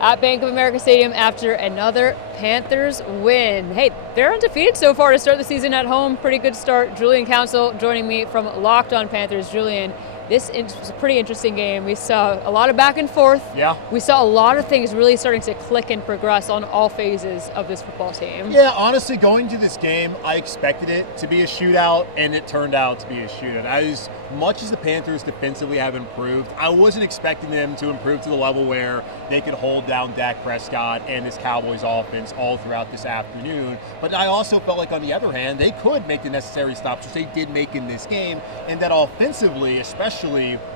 at Bank of America Stadium after another Panthers win. Hey, they're undefeated so far to start the season at home. Pretty good start. Julian Council joining me from Locked On Panthers. Julian, this was a pretty interesting game. We saw a lot of back and forth. Yeah. We saw a lot of things really starting to click and progress on all phases of this football team. Yeah, honestly, going to this game, I expected it to be a shootout, and it turned out to be a shootout. As much as the Panthers defensively have improved, I wasn't expecting them to improve to the level where they could hold down Dak Prescott and this Cowboys offense all throughout this afternoon. But I also felt like, on the other hand, they could make the necessary stops, which they did make in this game, and that offensively, especially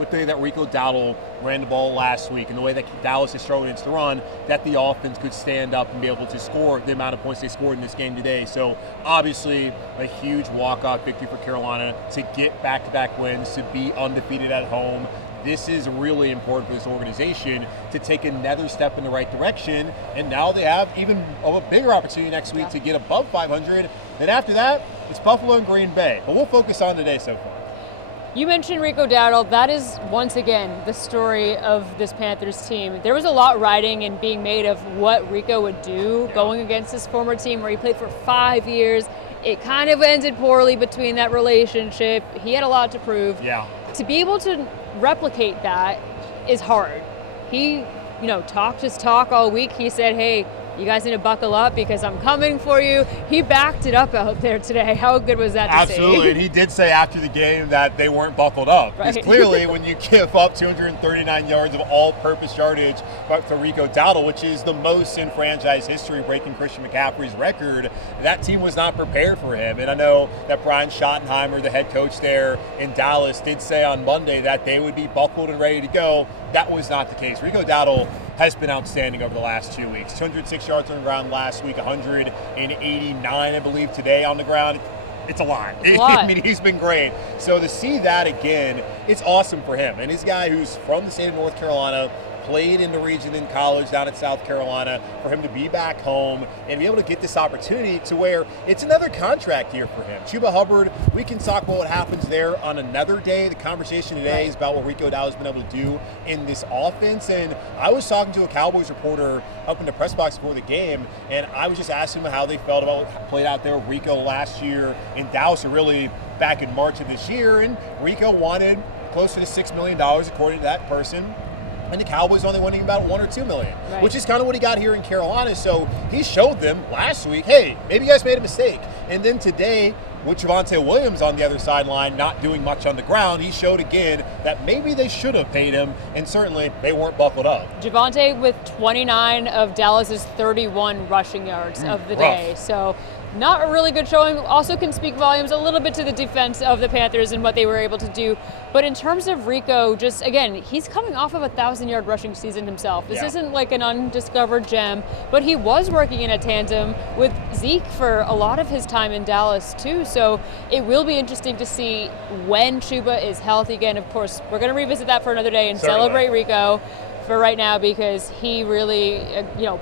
with the way that Rico Dowdle ran the ball last week and the way that Dallas is throwing against the run, that the offense could stand up and be able to score the amount of points they scored in this game today. So obviously a huge walk-off victory for Carolina to get back-to-back wins, to be undefeated at home. This is really important for this organization to take another step in the right direction, and now they have even a bigger opportunity next week to get above 500. Then after that, it's Buffalo and Green Bay. But we'll focus on today so far. You mentioned Rico Dattle. That is, once again, the story of this Panthers team. There was a lot riding and being made of what Rico would do going against his former team where he played for 5 years. It kind of ended poorly between that relationship. He had a lot to prove. Yeah. To be able to replicate that is hard. He, talked his talk all week. He said, hey, you guys need to buckle up because I'm coming for you. He backed it up out there today. How good was that to see? Absolutely, and he did say after the game that they weren't buckled up. Because clearly when you give up 239 yards of all-purpose yardage for Rico Dowdle, which is the most in franchise history, breaking Christian McCaffrey's record, that team was not prepared for him. And I know that Brian Schottenheimer, the head coach there in Dallas, did say on Monday that they would be buckled and ready to go. That was not the case. Rico Dowdle has been outstanding over the last 2 weeks. 206 yards on the ground last week, 189, I believe, today on the ground. It's a lot. I mean, he's been great. So to see that again, it's awesome for him. And he's a guy who's from the state of North Carolina, played in the region in college down in South Carolina, for him to be back home and be able to get this opportunity to where it's another contract here for him. Chuba Hubbard, we can talk about what happens there on another day. The conversation today is about what Rico Dowdle's been able to do in this offense. And I was talking to a Cowboys reporter up in the press box before the game, and I was just asking them how they felt about what played out there with Rico last year in Dallas, or really back in March of this year. And Rico wanted closer to $6 million, according to that person. And the Cowboys only winning about $1 or $2 million, which is kind of what he got here in Carolina. So he showed them last week, hey, maybe you guys made a mistake. And then today, with Javonte Williams on the other sideline, not doing much on the ground, he showed again that maybe they should have paid him, and certainly they weren't buckled up. Javonte with 29 of Dallas's 31 rushing yards of the day. So not a really good showing. Also can speak volumes a little bit to the defense of the Panthers and what they were able to do. But in terms of Rico, just again, he's coming off of a 1,000-yard rushing season himself. This isn't like an undiscovered gem, but he was working in a tandem with Zeke for a lot of his time in Dallas too. So it will be interesting to see when Chuba is healthy again. Of course, we're going to revisit that for another day and celebrate Rico for right now, because he really,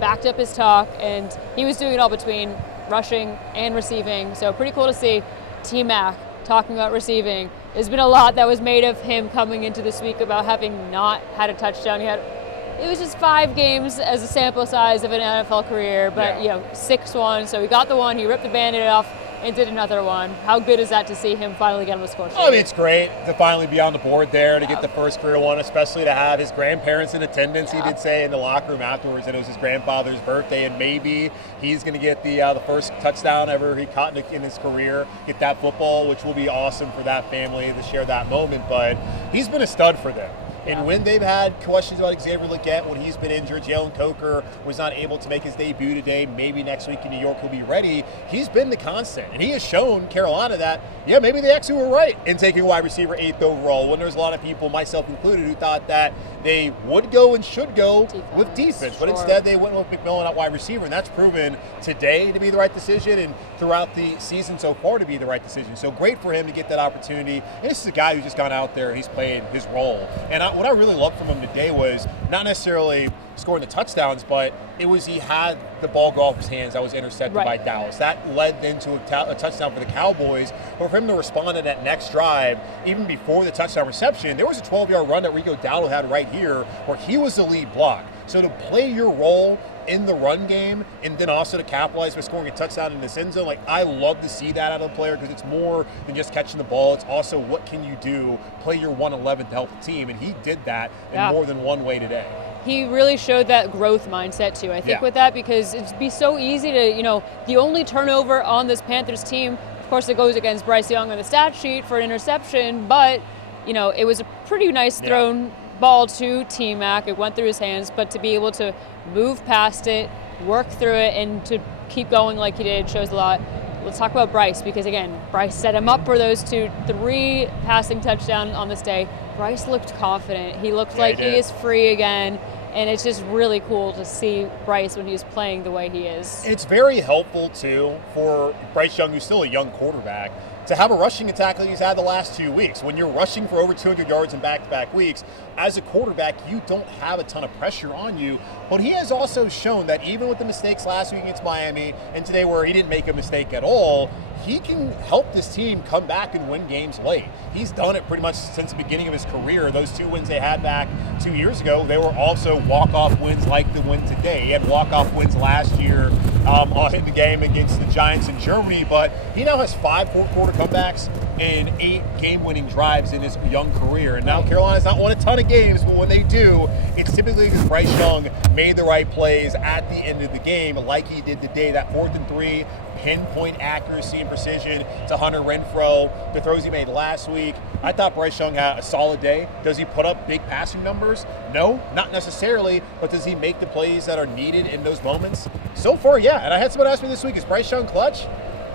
backed up his talk, and he was doing it all between rushing and receiving. So pretty cool to see T-Mac talking about receiving. There's been a lot that was made of him coming into this week about having not had a touchdown. It was just 5 games as a sample size of an NFL career, but 6-1. So he got the one, he ripped the Band-Aid off and did another one. How good is that to see him finally get on the score sheet? I mean, it's great to finally be on the board there, to get the first career one, especially to have his grandparents in attendance. He did say in the locker room afterwards that it was his grandfather's birthday, and maybe he's going to get the first touchdown ever he caught in his career, get that football, which will be awesome for that family to share that moment. But he's been a stud for them. And when they've had questions about Xavier Legette, when he's been injured, Jalen Coker was not able to make his debut today, maybe next week in New York he'll be ready, he's been the constant. And he has shown Carolina that, maybe they actually were right in taking wide receiver 8th overall, when there's a lot of people, myself included, who thought that they would go and should go with defense. But instead they went with McMillan at wide receiver, and that's proven today to be the right decision, and throughout the season so far to be the right decision. So great for him to get that opportunity. And this is a guy who's just gone out there and he's played his role. And what I really loved from him today was not necessarily scoring the touchdowns, but it was he had the ball go off his hands that was intercepted by Dallas. That led into a touchdown for the Cowboys. But for him to respond to that next drive, even before the touchdown reception, there was a 12-yard run that Rico Dowdle had right here where he was the lead block. So to play your role in the run game and then also to capitalize by scoring a touchdown in this end zone, like, I love to see that out of a player because it's more than just catching the ball. It's also what can you do, play your 111 to help the team, and he did that in more than one way today. He really showed that growth mindset too, I think, with that, because it'd be so easy to, the only turnover on this Panthers team, of course, it goes against Bryce Young on the stat sheet for an interception, but, it was a pretty nice thrown ball to T-Mac. It went through his hands, but to be able to move past it, work through it, and to keep going like he did shows a lot. Let's talk about Bryce, because again, Bryce set him up for those 3 passing touchdowns on this day. Bryce looked confident. He looked like he is free again. And it's just really cool to see Bryce when he's playing the way he is. It's very helpful, too, for Bryce Young, who's still a young quarterback, to have a rushing attack like he's had the last 2 weeks. When you're rushing for over 200 yards in back-to-back weeks, as a quarterback, you don't have a ton of pressure on you. But he has also shown that even with the mistakes last week against Miami and today where he didn't make a mistake at all, he can help this team come back and win games late. He's done it pretty much since the beginning of his career. Those 2 wins they had back 2 years ago, they were also walk-off wins like the win today. He had walk-off wins last year in the game against the Giants in Germany, but he now has 5 fourth-quarter comebacks and 8 game-winning drives in his young career. And now Carolina's not won a ton of games, but when they do, it's typically because Bryce Young made the right plays at the end of the game, like he did today. That 4th and 3, pinpoint accuracy and precision to Hunter Renfrow, the throws he made last week. I thought Bryce Young had a solid day. Does he put up big passing numbers? No, not necessarily, but does he make the plays that are needed in those moments? So far, yeah. And I had someone ask me this week, is Bryce Young clutch?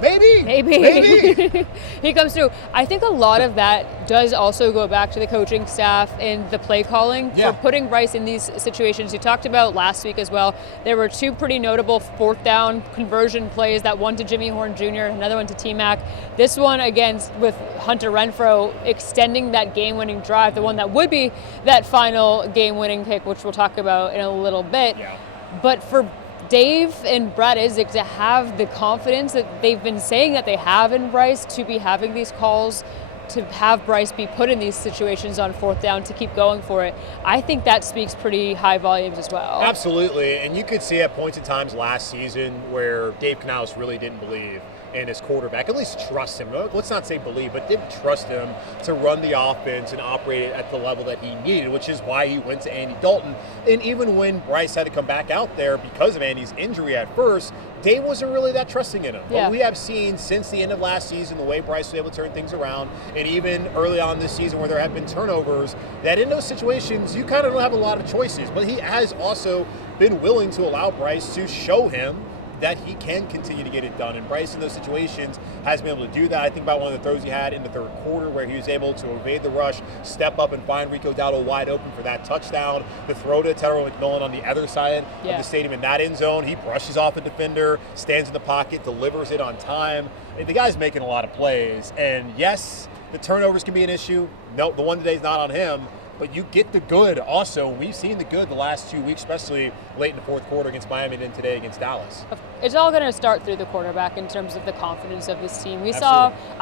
Maybe. He comes through. I think a lot of that does also go back to the coaching staff and the play calling for putting Bryce in these situations. You talked about last week as well. There were 2 pretty notable 4th down conversion plays, that one to Jimmy Horn Jr., another one to T-Mac. This one, again, with Hunter Renfrow extending that game-winning drive, the one that would be that final game-winning kick, which we'll talk about in a little bit. Yeah. But for Dave and Brad Isaac to have the confidence that they've been saying that they have in Bryce, to be having these calls, to have Bryce be put in these situations on 4th down to keep going for it, I think that speaks pretty high volumes as well. Absolutely, and you could see at points in times last season where Dave Canales really didn't believe in his quarterback, at least trust him. Let's not say believe, but didn't trust him to run the offense and operate it at the level that he needed, which is why he went to Andy Dalton. And even when Bryce had to come back out there because of Andy's injury at first, Dave wasn't really that trusting in him. But we have seen since the end of last season the way Bryce was able to turn things around, and even early on this season where there have been turnovers, that in those situations you kind of don't have a lot of choices. But he has also been willing to allow Bryce to show him that he can continue to get it done. And Bryce in those situations has been able to do that. I think about one of the throws he had in the 3rd quarter where he was able to evade the rush, step up and find Rico Dowdle wide open for that touchdown. The throw to Terrell McMillan on the other side of the stadium in that end zone. He brushes off a defender, stands in the pocket, delivers it on time. And the guy's making a lot of plays. And yes, the turnovers can be an issue. No, the one today is not on him. But you get the good also. We've seen the good the last 2 weeks, especially late in the 4th quarter against Miami and then today against Dallas. It's all going to start through the quarterback in terms of the confidence of this team. I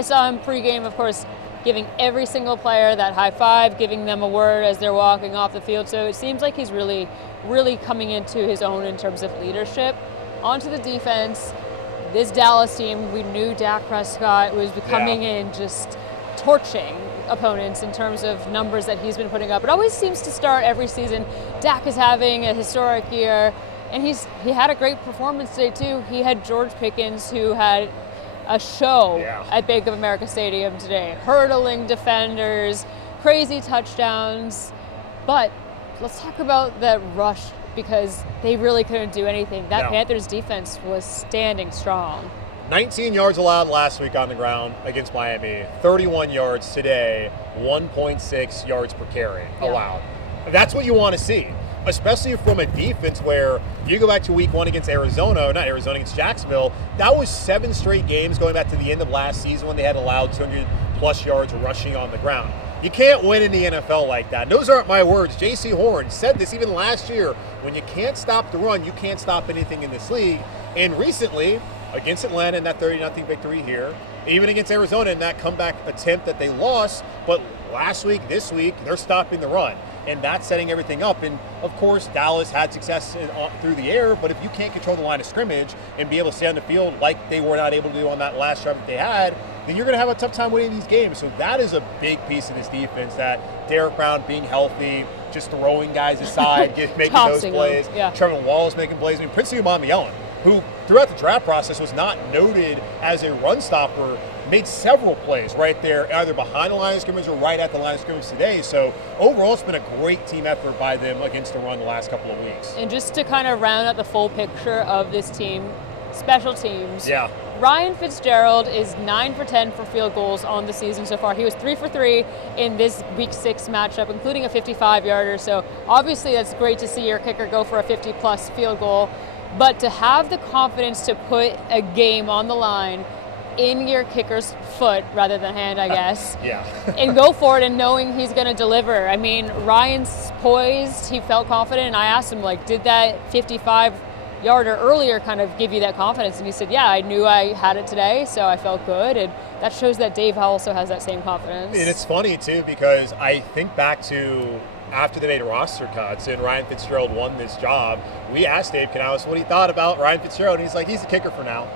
saw him pregame, of course, giving every single player that high five, giving them a word as they're walking off the field. So it seems like he's really, really coming into his own in terms of leadership. Onto the defense. This Dallas team, we knew Dak Prescott was coming in just torching opponents in terms of numbers that he's been putting up. It always seems to start every season. Dak is having a historic year, and he had a great performance today too. He had George Pickens, who had a show at Bank of America Stadium today, hurdling defenders, crazy touchdowns. But let's talk about that rush, because they really couldn't do anything. That Panthers defense was standing strong. 19 yards allowed last week on the ground against Miami, 31 yards today, 1.6 yards per carry allowed. That's what you want to see, especially from a defense where you go back to week 1 against against Jacksonville. That was 7 straight games going back to the end of last season when they had allowed 200-plus yards rushing on the ground. You can't win in the NFL like that. And those aren't my words. J.C. Horn said this even last year. When you can't stop the run, you can't stop anything in this league. And recently, against Atlanta in that 30-0 victory here, even against Arizona in that comeback attempt that they lost, but last week, this week, they're stopping the run. and that's setting everything up. And of course, Dallas had success through the air, but if you can't control the line of scrimmage and be able to stay on the field like they were not able to do on that last drive that they had, then you're going to have a tough time winning these games. So that is a big piece of this defense, that Derrick Brown being healthy, just throwing guys aside, making those plays. Yeah. Trevor Wallace making plays. I mean, Prince Umamielen, who throughout the draft process was not noted as a run stopper, made several plays right there, either behind the line of scrimmage or right at the line of scrimmage today. So overall, it's been a great team effort by them against the run the last couple of weeks. And just to kind of round out the full picture of this team, special teams. Yeah. Ryan Fitzgerald is 9 for 10 for field goals on the season so far. He was 3 for 3 in this Week 6 matchup, including a 55-yarder. So obviously that's great to see your kicker go for a 50-plus field goal. But to have the confidence to put a game on the line in your kicker's foot rather than hand, I guess. Yeah. And go for it and knowing he's going to deliver. I mean, Ryan's poised. He felt confident. And I asked him, like, did that 55-yarder earlier kind of give you that confidence? And he said, yeah, I knew I had it today, so I felt good. And that shows that Dave also has that same confidence. And it's funny, too, because I think back to after they made roster cuts and Ryan Fitzgerald won this job, we asked Dave Canales what he thought about Ryan Fitzgerald, and he's like, he's a kicker for now.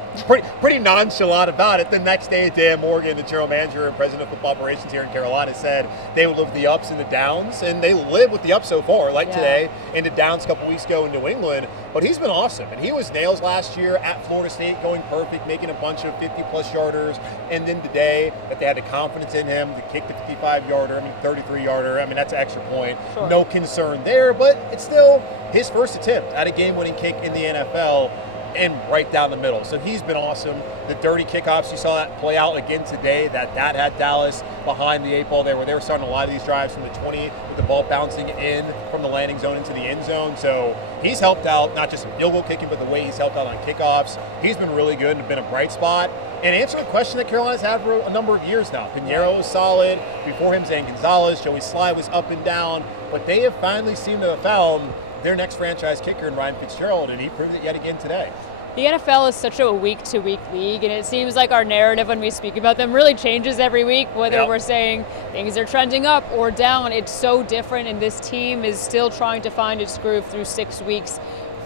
Pretty nonchalant about it. The next day, Dan Morgan, the general manager and president of football operations here in Carolina, said they would live with the ups and the downs, and they live with the ups so far, like today, and the downs a couple weeks ago in New England. But he's been awesome, and he was nails last year at Florida State, going perfect, making a bunch of 50-plus yarders, and then today that they had the confidence in him to kick the 55-yarder, 33-yarder. I mean, that's an extra point. Sure. No concern there, but it's still his first attempt at a game-winning kick in the NFL, and right down the middle. So he's been awesome. The dirty kickoffs, you saw that play out again today, that had Dallas behind the 8 ball there, where they were starting a lot of these drives from the 20 with the ball bouncing in from the landing zone into the end zone. So he's helped out, not just in field goal kicking, but the way he's helped out on kickoffs. He's been really good and been a bright spot. And answering a question that Carolina's had for a number of years now. Pinheiro was solid. Before him, Zane Gonzalez. Joey Sly was up and down. But they have finally seemed to have found their next franchise kicker in Ryan Fitzgerald, and he proved it yet again today. The NFL is such a week-to-week league, and it seems like our narrative when we speak about them really changes every week, whether we're saying things are trending up or down. It's so different, and this team is still trying to find its groove through 6 weeks.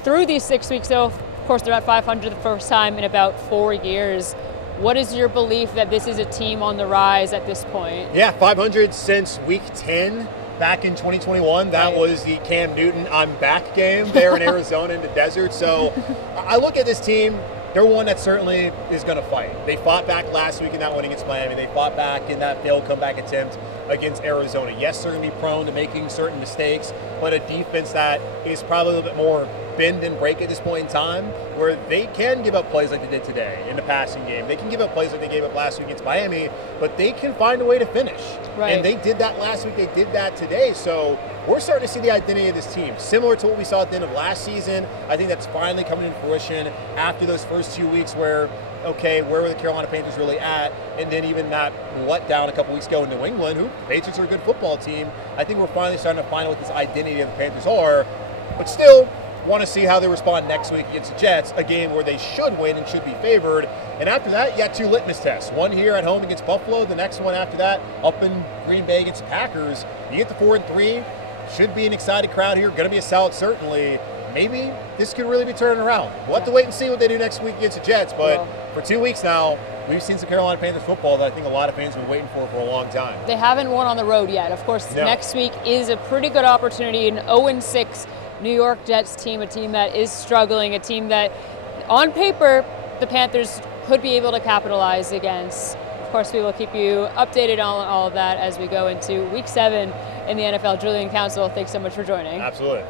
Through these 6 weeks, though, of course, they're at 500 the first time in about 4 years. What is your belief that this is a team on the rise at this point? Yeah, 500 since week 10. Back in 2021, that was the Cam Newton I'm back game there in Arizona in the desert. So I look at this team, they're one that certainly is going to fight. They fought back last week in that win against Miami. They fought back in that failed comeback attempt against Arizona. Yes, they're going to be prone to making certain mistakes, but a defense that is probably a little bit more bend and break at this point in time, where they can give up plays like they did today in the passing game. They can give up plays like they gave up last week against Miami, but they can find a way to finish. Right. And they did that last week. They did that today. So we're starting to see the identity of this team, similar to what we saw at the end of last season. I think that's finally coming to fruition after those first 2 weeks where, okay, where were the Carolina Panthers really at? And then even that letdown a couple weeks ago in New England, who Patriots are a good football team. I think we're finally starting to find out what this identity of the Panthers are. But still, want to see how they respond next week against the Jets, a game where they should win and should be favored. And after that, you got 2 litmus tests. One here at home against Buffalo. The next one after that up in Green Bay against the Packers. You get the 4-3. Should be an excited crowd here. Going to be a solid, certainly. Maybe this could really be turning around. We'll have to wait and see what they do next week against the Jets. But for 2 weeks now, we've seen some Carolina Panthers football that I think a lot of fans have been waiting for a long time. They haven't won on the road yet. Of course, next week is a pretty good opportunity. An 0-6 New York Jets team, a team that is struggling, a team that, on paper, the Panthers could be able to capitalize against. Of course, we will keep you updated on all of that as we go into Week 7 in the NFL. Julian Council, thanks so much for joining. Absolutely.